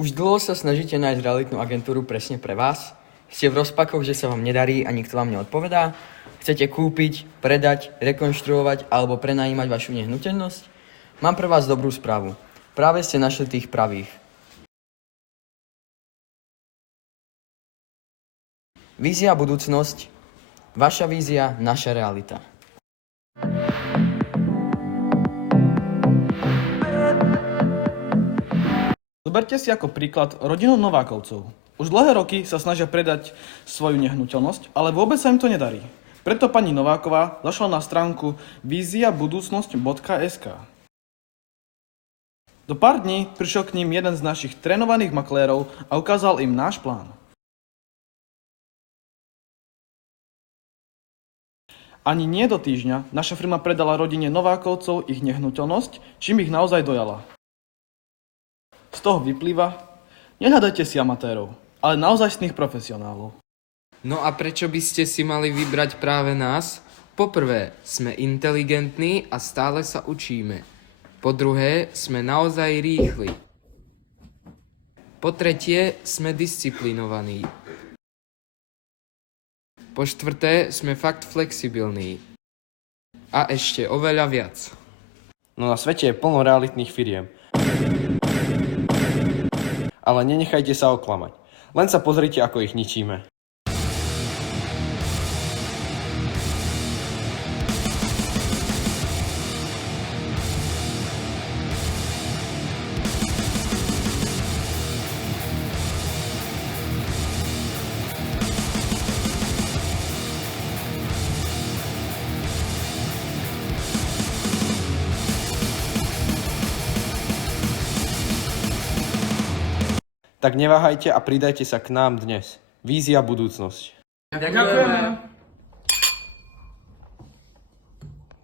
Už dlho sa snažíte nájsť realitnú agentúru presne pre vás? Ste v rozpakoch, že sa vám nedarí a nikto vám neodpovedá? Chcete kúpiť, predať, rekonštruovať alebo prenajímať vašu nehnuteľnosť? Mám pre vás dobrú správu. Práve ste našli tých pravých. Vízia budúcnosť. Vaša vízia, naša realita. Zoberte si ako príklad rodinu Novákovcov. Už dlhé roky sa snažia predať svoju nehnuteľnosť, ale vôbec sa im to nedarí. Preto pani Nováková zašla na stránku viziabudúcnosť.sk. Do pár dní prišiel k ním jeden z našich trénovaných maklérov a ukázal im náš plán. Ani nie do týždňa naša firma predala rodine Novákovcov ich nehnuteľnosť, čím ich naozaj dojala. Z toho vyplýva, nehľadajte si amatérov, ale naozajstných profesionálov. No a prečo by ste si mali vybrať práve nás? Po prvé, sme inteligentní a stále sa učíme. Po druhé, sme naozaj rýchli. Po tretie, sme disciplinovaní. Po štvrté, sme fakt flexibilní. A ešte oveľa viac. No na svete je plno realitných firiem. Ale nenechajte sa oklamať. Len sa pozrite, ako ich ničíme. Tak neváhajte a pridajte sa k nám dnes. Vízia budúcnosť. Ďakujeme.